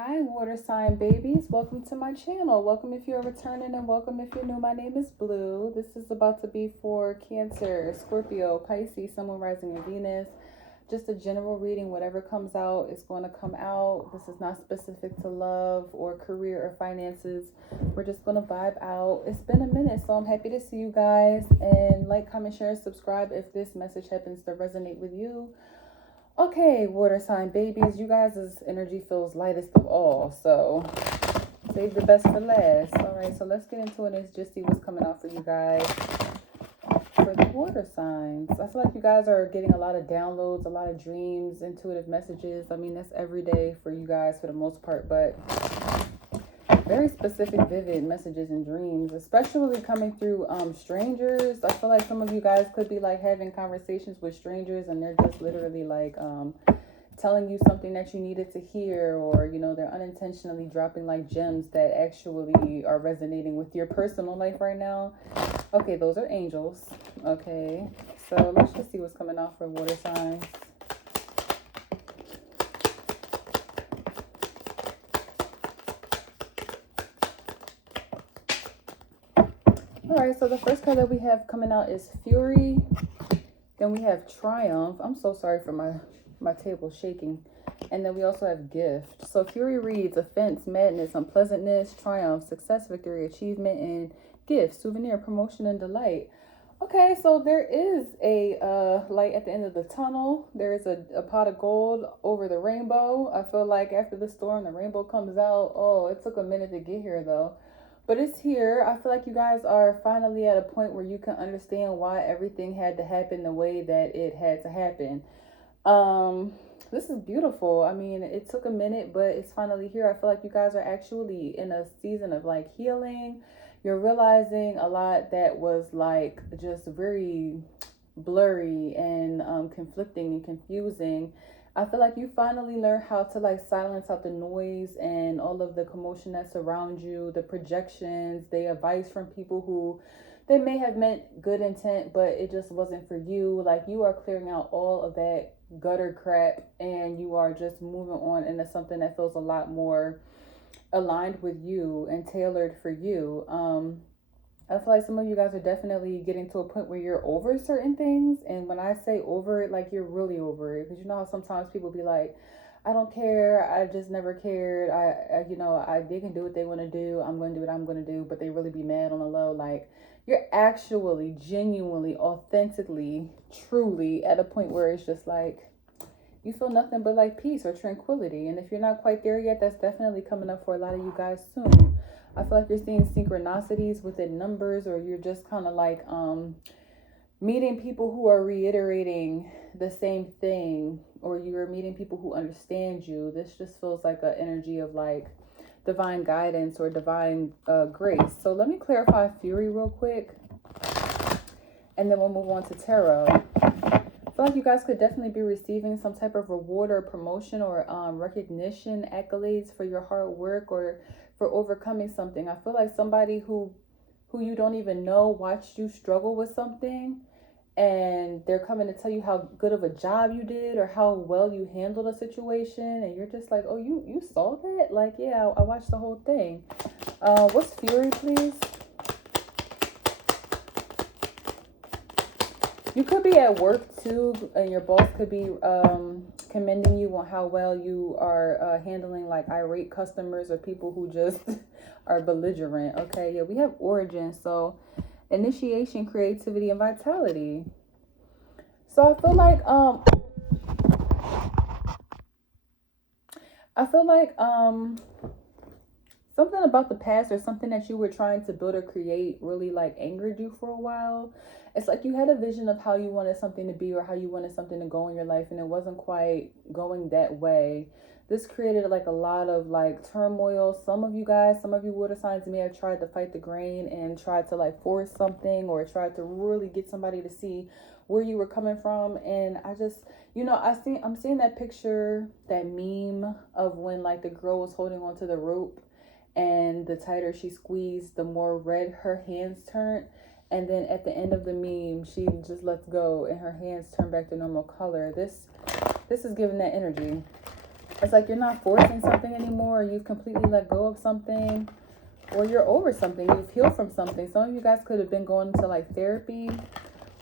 Hi, water sign babies. Welcome to my channel. Welcome if you're returning and welcome if you're new. My name is Blue. This is about to be for Cancer, Scorpio, Pisces, Sun, Rising, and Venus. Just a general reading. Whatever comes out is going to come out. This is not specific to love or career or finances. We're just going to vibe out. It's been a minute, so I'm happy to see you guys. And like, comment, share, and subscribe if this message happens to resonate with you. Okay, water sign babies, you guys' energy feels lightest of all, so save the best for last. All right, so let's get into it and just see what's coming out for you guys for the water signs. I feel like you guys are getting a lot of downloads, a lot of dreams, intuitive messages. I mean, that's every day for you guys for the most part, but very specific, vivid messages and dreams, especially coming through strangers. I feel like some of you guys could be like having conversations with strangers and they're just literally like telling you something that you needed to hear, or you know, they're unintentionally dropping like gems that actually are resonating with your personal life right now. Okay, those are angels. Okay, so let's just see what's coming out for water signs. Alright, so the first card that we have coming out is Fury. Then we have Triumph. I'm so sorry for my table shaking. And then we also have Gift. So Fury reads Offense, Madness, Unpleasantness, Triumph, Success, Victory, Achievement, and Gift, Souvenir, Promotion, and Delight. Okay, so there is a light at the end of the tunnel. There is a pot of gold over the rainbow. I feel like after the storm, the rainbow comes out. Oh, it took a minute to get here, though. But it's here. I feel like you guys are finally at a point where you can understand why everything had to happen the way that it had to happen. This is beautiful. I mean, it took a minute, but it's finally here. I feel like you guys are actually in a season of like healing. You're realizing a lot that was like just very blurry and conflicting and confusing. I feel like you finally learn how to like silence out the noise and all of the commotion that surrounds you, the projections, the advice from people who they may have meant good intent, but it just wasn't for you. Like, you are clearing out all of that gutter crap and you are just moving on into something that feels a lot more aligned with you and tailored for you. I feel like some of you guys are definitely getting to a point where you're over certain things. And when I say over it, like you're really over it. Because you know how sometimes people be like, I don't care. I just never cared. They can do what they want to do. I'm going to do what I'm going to do. But they really be mad on the low. Like, you're actually genuinely, authentically, truly at a point where it's just like, you feel nothing but like peace or tranquility. And if you're not quite there yet, that's definitely coming up for a lot of you guys soon. I feel like you're seeing synchronicities within numbers, or you're just kind of like meeting people who are reiterating the same thing, or you're meeting people who understand you. This just feels like an energy of like divine guidance or divine grace. So let me clarify Fury real quick, and then we'll move on to Tarot. I feel like you guys could definitely be receiving some type of reward or promotion or recognition, accolades for your hard work or for overcoming something. I feel like somebody who you don't even know watched you struggle with something, and they're coming to tell you how good of a job you did or how well you handled a situation, and you're just like, oh, you saw that? Like, yeah, I watched the whole thing. What's Fury, please? You could be at work too, and your boss could be commending you on how well you are handling like irate customers or people who just are belligerent. Okay, yeah, we have origin, so initiation, creativity, and vitality. So I feel like something about the past or something that you were trying to build or create really like angered you for a while. It's like you had a vision of how you wanted something to be or how you wanted something to go in your life, and it wasn't quite going that way. This created like a lot of like turmoil. Some of you water signs may have tried to fight the grain and tried to like force something or tried to really get somebody to see where you were coming from. And I just, I'm seeing that picture, that meme of when like the girl was holding onto the rope, and the tighter she squeezed, the more red her hands turned. And then at the end of the meme, she just lets go and her hands turn back to normal color. This is giving that energy. It's like you're not forcing something anymore. Or you've completely let go of something. Or you're over something. You've healed from something. Some of you guys could have been going to like therapy.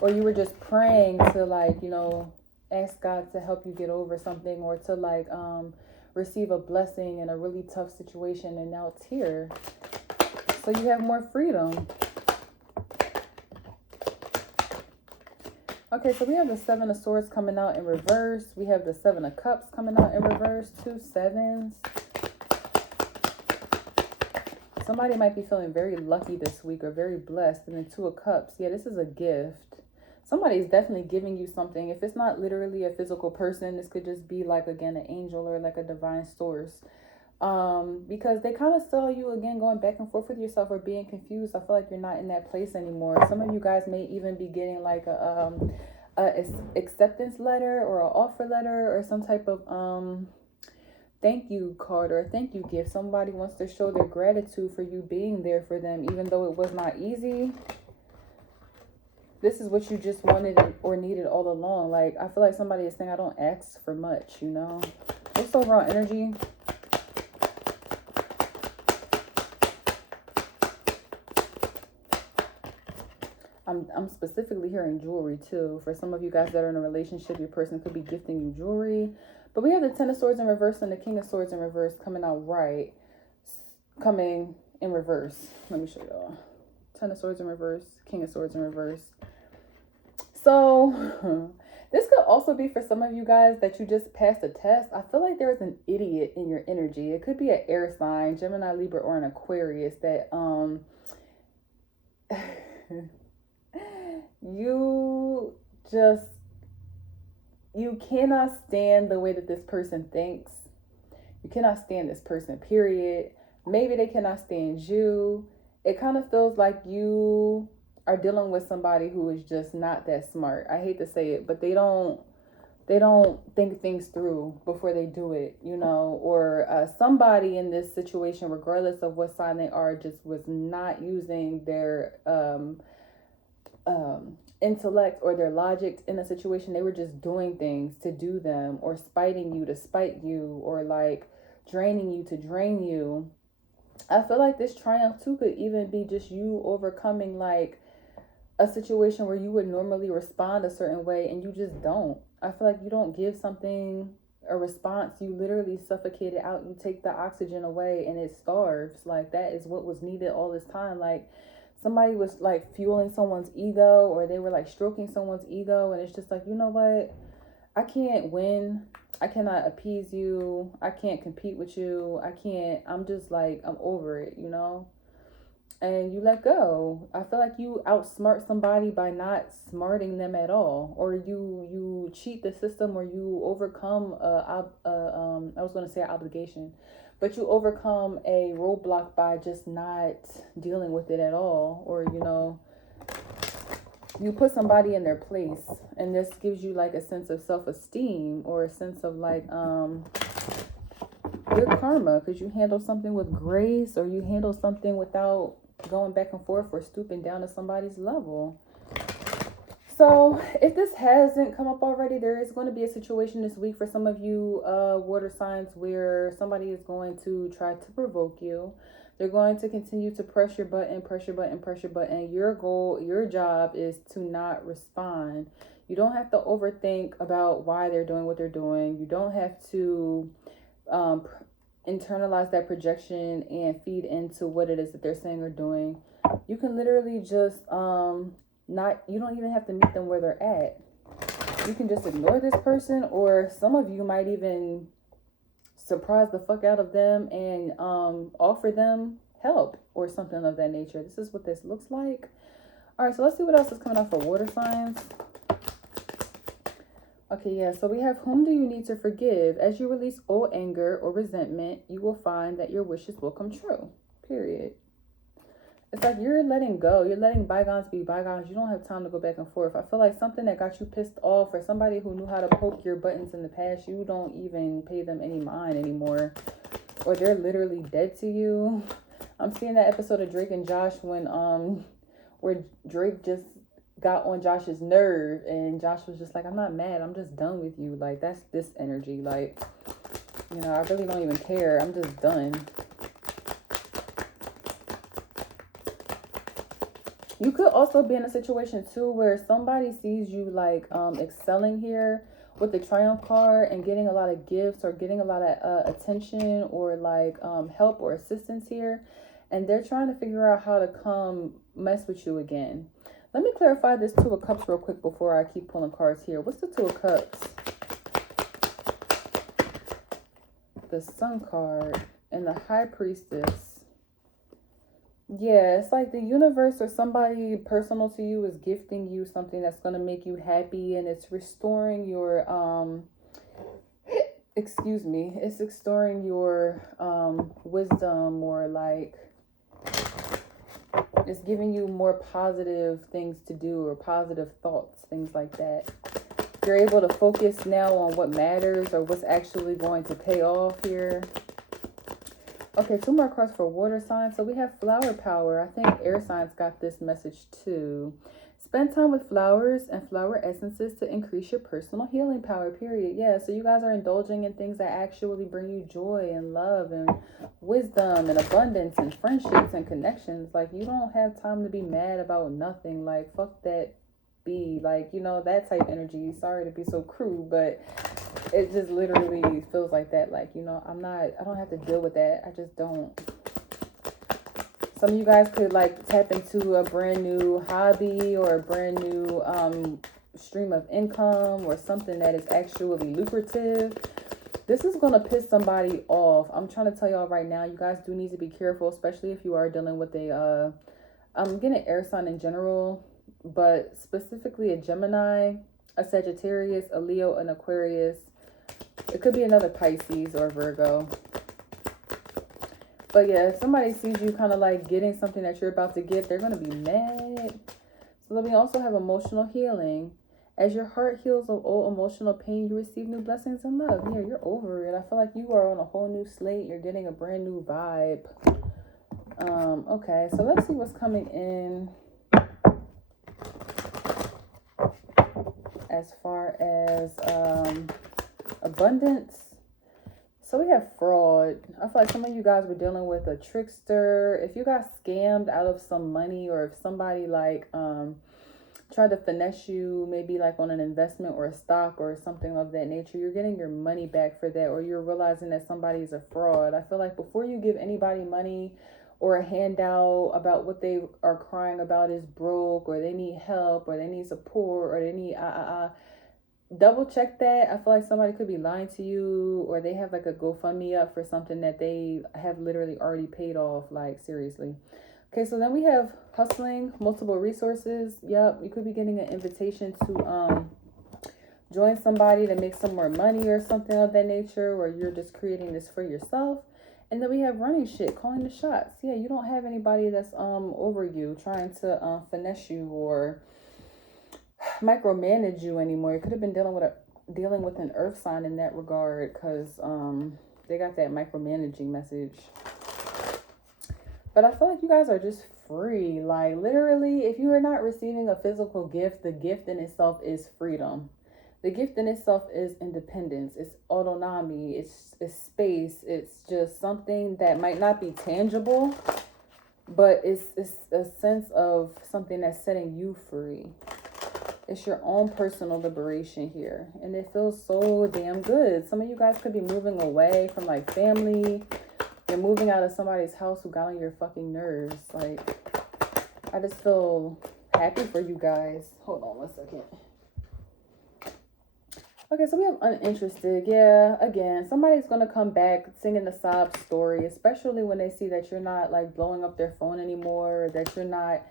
Or you were just praying to like, you know, ask God to help you get over something. Or to like receive a blessing in a really tough situation. And now it's here. So you have more freedom. Okay, so we have the Seven of Swords coming out in reverse. We have the Seven of Cups coming out in reverse. 2 sevens. Somebody might be feeling very lucky this week or very blessed. And then 2 of Cups. Yeah, this is a gift. Somebody is definitely giving you something. If it's not literally a physical person, this could just be like, again, an angel or like a divine source. Because they kind of saw you again going back and forth with yourself or being confused. I feel like you're not in that place anymore. Some of you guys may even be getting like a acceptance letter or an offer letter or some type of thank you card or a thank you gift. Somebody wants to show their gratitude for you being there for them, even though it was not easy. This is what you just wanted or needed all along. Like, I feel like somebody is saying, I don't ask for much, you know. What's overall energy? I'm specifically hearing jewelry too. For some of you guys that are in a relationship, your person could be gifting you jewelry. But we have the Ten of Swords in reverse and the King of Swords in reverse coming out right. Coming in reverse. Let me show y'all. Ten of Swords in reverse, King of Swords in reverse. So this could also be for some of you guys that you just passed a test. I feel like there's an idiot in your energy. It could be an air sign, Gemini, Libra, or an Aquarius that you cannot stand the way that this person thinks. You cannot stand this person, period. Maybe they cannot stand you. It kind of feels like you are dealing with somebody who is just not that smart. I hate to say it, but they don't think things through before they do it, you know, or somebody in this situation, regardless of what sign they are, just was not using their intellect or their logic in a situation. They were just doing things to do them, or spiting you to spite you, or like draining you to drain you. I feel like this triumph too could even be just you overcoming like a situation where you would normally respond a certain way and you just don't. I feel like you don't give something a response. You literally suffocate it out. You take the oxygen away and it starves. Like, that is what was needed all this time. Like, somebody was like fueling someone's ego, or they were like stroking someone's ego, and it's just like, you know what? I can't win. I cannot appease you. I can't compete with you. I'm just like, I'm over it, you know? And you let go. I feel like you outsmart somebody by not smarting them at all, or you cheat the system, or you overcome I was going to say an obligation, but you overcome a roadblock by just not dealing with it at all, or you know, you put somebody in their place, and this gives you like a sense of self-esteem, or a sense of like good karma, because you handle something with grace, or you handle something without going back and forth or stooping down to somebody's level. So if this hasn't come up already, there is going to be a situation this week for some of you water signs where somebody is going to try to provoke you. They're going to continue to press your button. Your goal, your job is to not respond. You don't have to overthink about why they're doing what they're doing. You don't have to internalize that projection and feed into what it is that they're saying or doing. You can literally just you don't even have to meet them where they're at. You can just ignore this person, or some of you might even surprise the fuck out of them and offer them help or something of that nature. This is what this looks like. All right, so let's see what else is coming out for water signs. Okay, yeah, so we have, whom do you need to forgive? As you release old anger or resentment, you will find that your wishes will come true, period. It's like you're letting go. You're letting bygones be bygones. You don't have time to go back and forth. I feel like something that got you pissed off, or somebody who knew how to poke your buttons in the past, you don't even pay them any mind anymore. Or they're literally dead to you. I'm seeing that episode of Drake and Josh when where Drake just got on Josh's nerve, and Josh was just like, I'm not mad, I'm just done with you. Like, that's this energy. Like, You know, I really don't even care. I'm just done. You could also be in a situation too where somebody sees you like excelling here with the Triumph card and getting a lot of gifts or getting a lot of attention or like help or assistance here, and they're trying to figure out how to come mess with you again. Let me clarify this Two of Cups real quick before I keep pulling cards here. What's the Two of Cups? The Sun card and the High Priestess. Yeah, it's like the universe or somebody personal to you is gifting you something that's going to make you happy, and it's restoring your excuse me, it's restoring your wisdom, or like it's giving you more positive things to do or positive thoughts, things like that. You're able to focus now on what matters or what's actually going to pay off here. Okay, 2 more cards for water signs. So we have flower power. I think air signs got this message too. Spend time with flowers and flower essences to increase your personal healing power, period. Yeah, so you guys are indulging in things that actually bring you joy and love and wisdom and abundance and friendships and connections. Like, you don't have time to be mad about nothing. Like, fuck that be. Like, you know, that type energy. Sorry to be so crude, but it just literally feels like that. Like, you know, I don't have to deal with that. I just don't. Some of you guys could like tap into a brand new hobby or a brand new stream of income or something that is actually lucrative. This is going to piss somebody off. I'm trying to tell y'all right now, you guys do need to be careful, especially if you are dealing with a, I'm getting air sign in general, but specifically a Gemini, a Sagittarius, a Leo, an Aquarius. It could be another Pisces or Virgo. But yeah, if somebody sees you kind of like getting something that you're about to get, they're going to be mad. So then we also have emotional healing. As your heart heals of old emotional pain, you receive new blessings and love. Yeah, you're over it. I feel like you are on a whole new slate. You're getting a brand new vibe. Okay, so let's see what's coming in as far as abundance. So we have fraud. I feel like some of you guys were dealing with a trickster. If you got scammed out of some money, or if somebody like tried to finesse you, maybe like on an investment or a stock or something of that nature, you're getting your money back for that, or you're realizing that somebody is a fraud. I feel like before you give anybody money or a handout about what they are crying about is broke, or they need help, or they need support, or they need double check that. I feel like somebody could be lying to you, or they have like a GoFundMe up for something that they have literally already paid off. Like, seriously. Okay, so then we have hustling, multiple resources. Yep, you could be getting an invitation to join somebody to make some more money or something of that nature, or you're just creating this for yourself. And then we have running shit, calling the shots. Yeah, you don't have anybody that's over you trying to finesse you or micromanage you anymore. You could have been dealing with an earth sign in that regard, because they got that micromanaging message. But I feel like you guys are just free. Like, literally, if you are not receiving a physical gift, the gift in itself is freedom. The gift in itself is independence. It's autonomy. It's space. It's just something that might not be tangible, but it's a sense of something that's setting you free. It's your own personal liberation here. And it feels so damn good. Some of you guys could be moving away from like family. You're moving out of somebody's house who got on your fucking nerves. Like, I just feel happy for you guys. Hold on 1 second. Okay, so we have uninterested. Yeah, again, somebody's going to come back singing the sob story, especially when they see that you're not like blowing up their phone anymore, or that you're not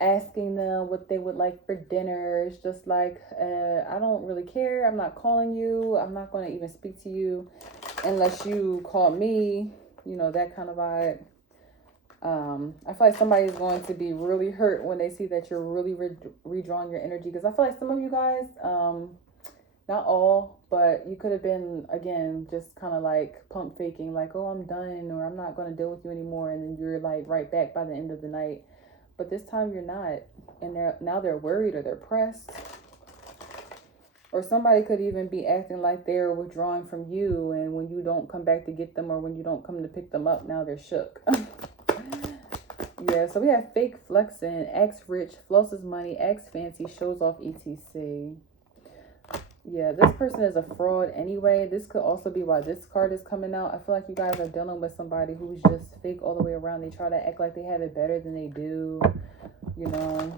asking them what they would like for dinner. It's just like, I don't really care. I'm not calling you. I'm not going to even speak to you unless you call me. You know, that kind of vibe. I feel like somebody is going to be really hurt when they see that you're really redrawing your energy. Because I feel like some of you guys, not all, but you could have been, again, just kind of like pump faking. Like, oh, I'm done, or I'm not going to deal with you anymore. And then you're like right back by the end of the night. But this time you're not. And they're worried or they're pressed. Or somebody could even be acting like they're withdrawing from you, and when you don't come back to get them or when you don't come to pick them up, now they're shook. Yeah, so we have fake flexing, acts rich, flosses money, acts fancy, shows off, etc. Yeah, this person is a fraud anyway. This could also be why this card is coming out. I feel like you guys are dealing with somebody who's just fake all the way around. They try to act like they have it better than they do, you know.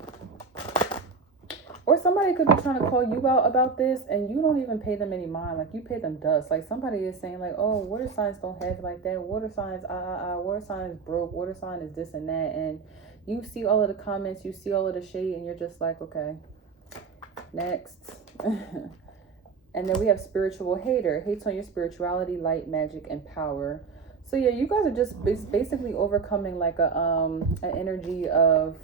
Or somebody could be trying to call you out about this and you don't even pay them any mind. Like, you pay them dust. Like, somebody is saying like, oh, water signs don't have it like that. Water signs, water sign is broke. Water sign is this and that. And you see all of the comments, you see all of the shade, and you're just like, okay, next. And then we have spiritual hater. Hates on your spirituality, light, magic, and power. So yeah, you guys are just basically overcoming like an energy of,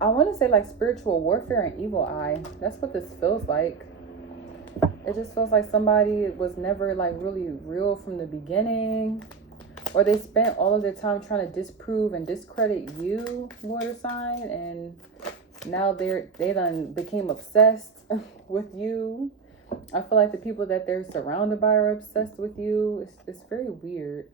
I want to say like spiritual warfare and evil eye. That's what this feels like. It just feels like somebody was never like really real from the beginning, or they spent all of their time trying to disprove and discredit you, water sign, and now they done became obsessed with you. I feel like the people that they're surrounded by are obsessed with you. It's very weird.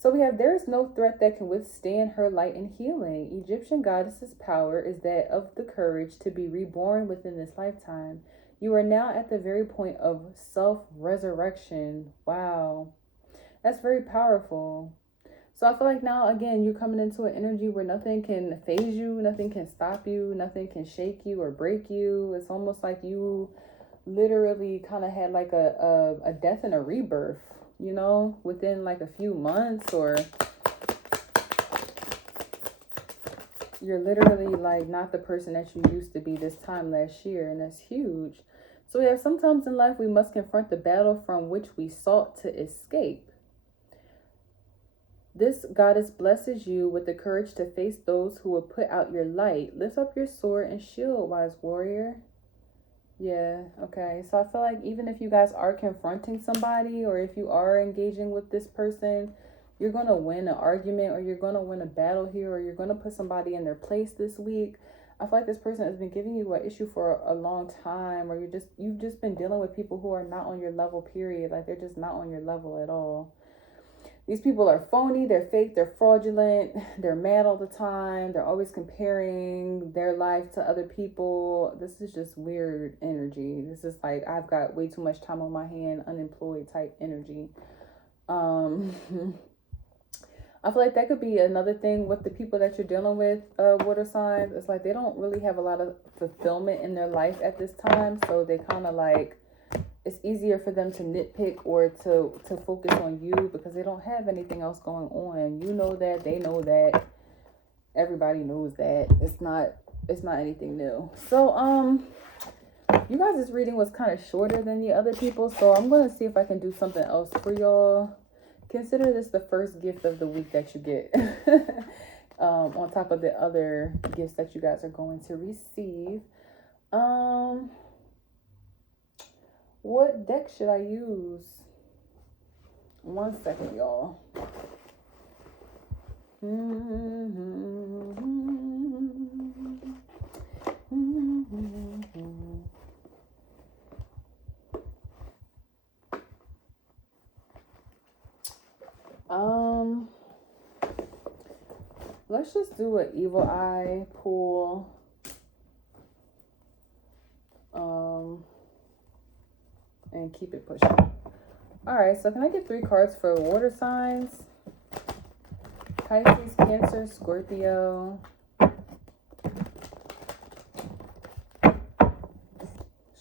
So we have, there is no threat that can withstand her light and healing. Egyptian goddess's power is that of the courage to be reborn within this lifetime. You are now at the very point of self-resurrection. Wow. That's very powerful. So I feel like now, again, you're coming into an energy where nothing can phase you, nothing can stop you, nothing can shake you or break you. It's almost like you literally kind of had like a death and a rebirth, you know, within like a few months, or you're literally like not the person that you used to be this time last year, and that's huge. So yeah, sometimes in life we must confront the battle from which we sought to escape. This goddess blesses you with the courage to face those who will put out your light. Lift up your sword and shield, wise warrior. Yeah, okay. So I feel like even if you guys are confronting somebody, or if you are engaging with this person, you're going to win an argument, or you're going to win a battle here, or you're going to put somebody in their place this week. I feel like this person has been giving you an issue for a long time, or you've just been dealing with people who are not on your level, period. Like, they're just not on your level at all. These people are phony, they're fake, they're fraudulent, they're mad all the time, they're always comparing their life to other people. This is just weird energy. This is like, I've got way too much time on my hand, unemployed type energy. I feel like that could be another thing with the people that you're dealing with, water signs. It's like they don't really have a lot of fulfillment in their life at this time, so they kind of like, it's easier for them to nitpick or to focus on you because they don't have anything else going on. You know that, they know that, everybody knows that. It's not anything new. So you guys' reading was kind of shorter than the other people, so I'm going to see if I can do something else for y'all. Consider this the first gift of the week that you get. On top of the other gifts that you guys are going to receive. What deck should I use? 1 second, y'all. Let's just do an evil eye pull. And keep it pushing. All right, so can I get 3 cards for water signs? Pisces, Cancer, Scorpio.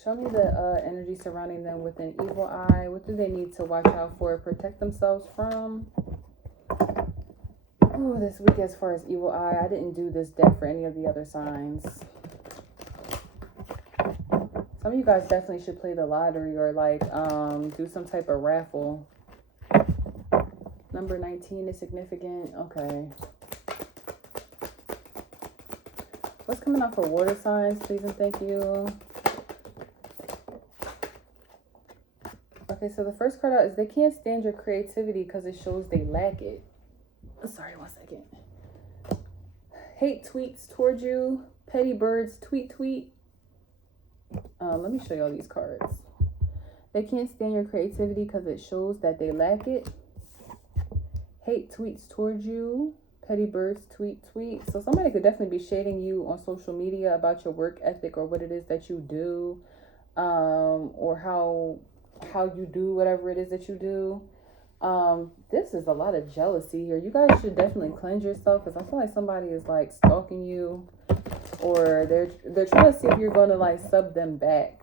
Show me the energy surrounding them with an evil eye. What do they need to watch out for, protect themselves from? Oh, this week as far as evil eye, I didn't do this deck for any of the other signs. Some of you guys definitely should play the lottery or like do some type of raffle. Number 19 is significant. Okay. What's coming out for water signs, please and thank you? Okay, so the first card out is they can't stand your creativity because it shows they lack it. Sorry, 1 second. Hate tweets towards you. Petty birds tweet. Let me show y'all these cards. They can't stand your creativity because it shows that they lack it. Hate tweets towards you. Petty birds tweet. So somebody could definitely be shading you on social media about your work ethic or what it is that you do, or how you do whatever it is that you do. This is a lot of jealousy here. You guys should definitely cleanse yourself, because I feel like somebody is like stalking you, or they're trying to see if you're going to like sub them back.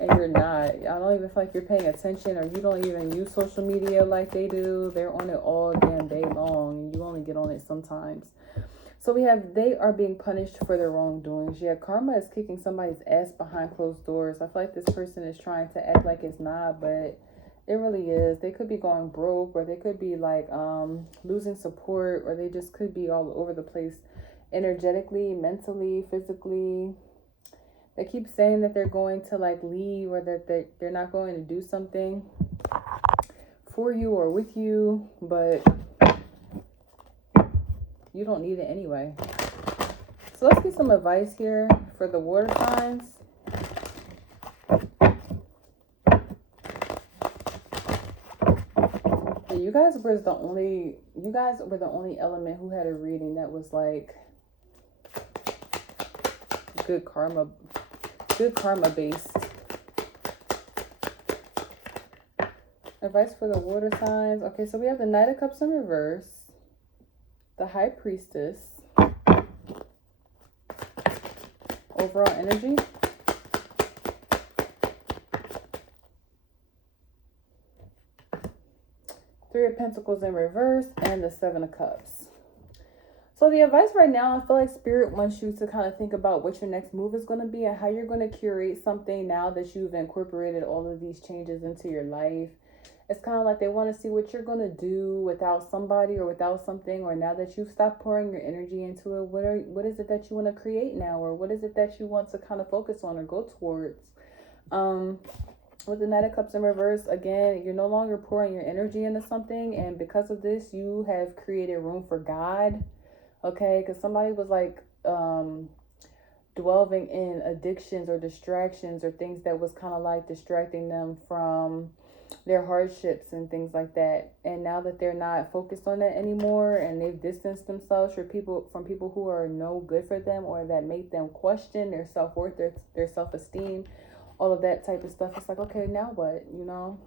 And you're not. I don't even feel like you're paying attention, or you don't even use social media like they do. They're on it all damn day long, and you only get on it sometimes. So we have, they are being punished for their wrongdoings. Yeah, karma is kicking somebody's ass behind closed doors. I feel like this person is trying to act like it's not, but it really is. They could be going broke, or they could be like losing support, or they just could be all over the place energetically, mentally, physically. They keep saying that they're going to like leave, or that they're not going to do something for you or with you, but you don't need it anyway. So let's get some advice here for the water signs. And you guys were the only element who had a reading that was like good karma based. Advice for the water signs. Okay, so we have the Knight of Cups in reverse, the High Priestess, overall energy, Three of Pentacles in reverse, and the Seven of Cups. So the advice right now, I feel like Spirit wants you to kind of think about what your next move is going to be and how you're going to curate something now that you've incorporated all of these changes into your life. It's kind of like they want to see what you're going to do without somebody or without something, or now that you've stopped pouring your energy into it, what is it that you want to create now, or what is it that you want to kind of focus on or go towards? With the Knight of Cups in reverse, again, you're no longer pouring your energy into something, and because of this, you have created room for God. Okay, because somebody was like dwelling in addictions or distractions or things that was kind of like distracting them from their hardships and things like that. And now that they're not focused on that anymore, and they've distanced themselves from people who are no good for them, or that make them question their self-worth, their self-esteem, all of that type of stuff. It's like, okay, now what? You know,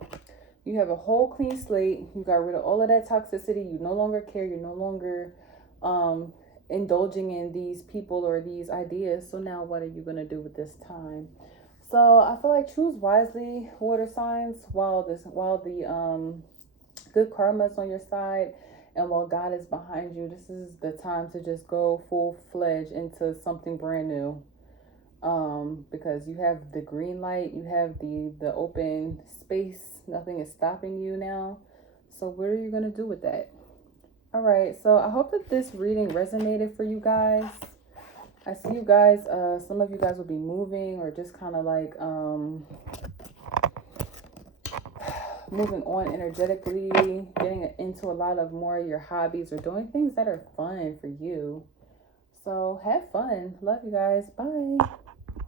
you have a whole clean slate. You got rid of all of that toxicity. You no longer care. You're no longer indulging in these people or these ideas. So now what are you going to do with this time? So I feel like choose wisely, water signs, while the good karma is on your side and while God is behind you. This is the time to just go full-fledged into something brand new. Because you have the green light, you have the open space, nothing is stopping you now. So what are you going to do with that? All right, so I hope that this reading resonated for you guys. I see you guys, some of you guys will be moving, or just kind of like moving on energetically, getting into a lot of more of your hobbies, or doing things that are fun for you. So have fun. Love you guys. Bye.